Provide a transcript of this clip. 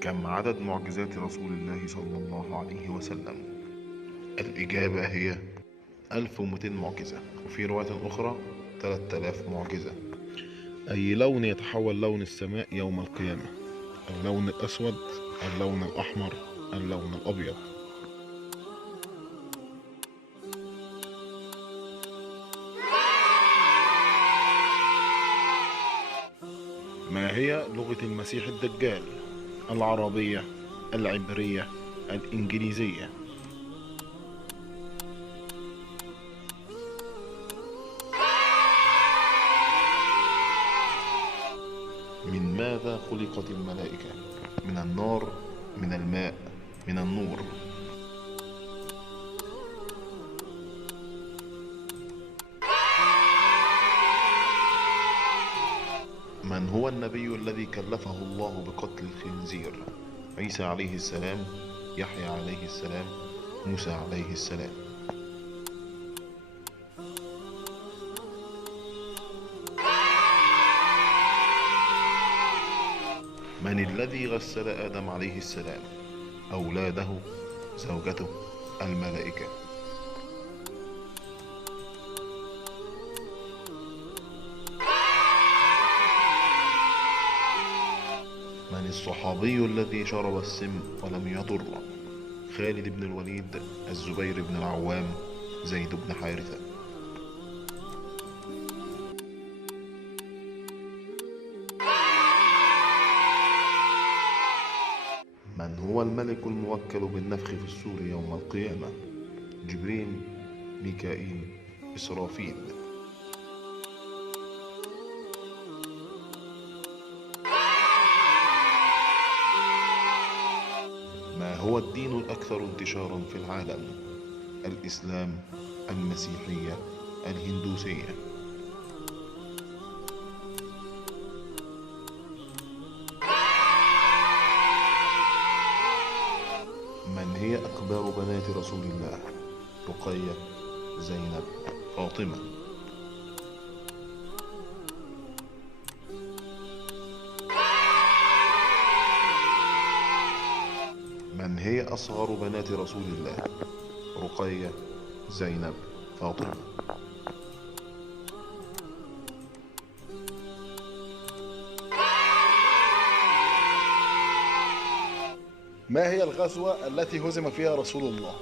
كم عدد معجزات رسول الله صلى الله عليه وسلم؟ الإجابة هي 1200 معجزة، وفي رواية أخرى 3000 معجزة. أي لون يتحول لون السماء يوم القيامة؟ اللون الأسود، اللون الأحمر، اللون الأبيض؟ ما هي لغة المسيح الدجال؟ العربية، العبرية، الإنجليزية؟ من ماذا خلقت الملائكة؟ من النار، من الماء، من النور؟ من هو النبي الذي كلفه الله بقتل الخنزير؟ عيسى عليه السلام، يحيى عليه السلام، موسى عليه السلام؟ من الذي غسل آدم عليه السلام؟ أولاده، زوجته، الملائكة؟ من الصحابي الذي شرب السم ولم يضره؟ خالد بن الوليد، الزبير بن العوام، زيد بن حارثة؟ من هو الملك الموكل بالنفخ في الصور يوم القيامة؟ جبريل، ميكائيل، إسرافيل؟ ما هو الدين الأكثر انتشارا في العالم؟ الإسلام، المسيحية، الهندوسية؟ من هي أكبر بنات رسول الله؟ رقية، زينب، فاطمة؟ من هي أصغر بنات رسول الله؟ رقية، زينب، فاطمة؟ ما هي الغزوة التي هزم فيها رسول الله؟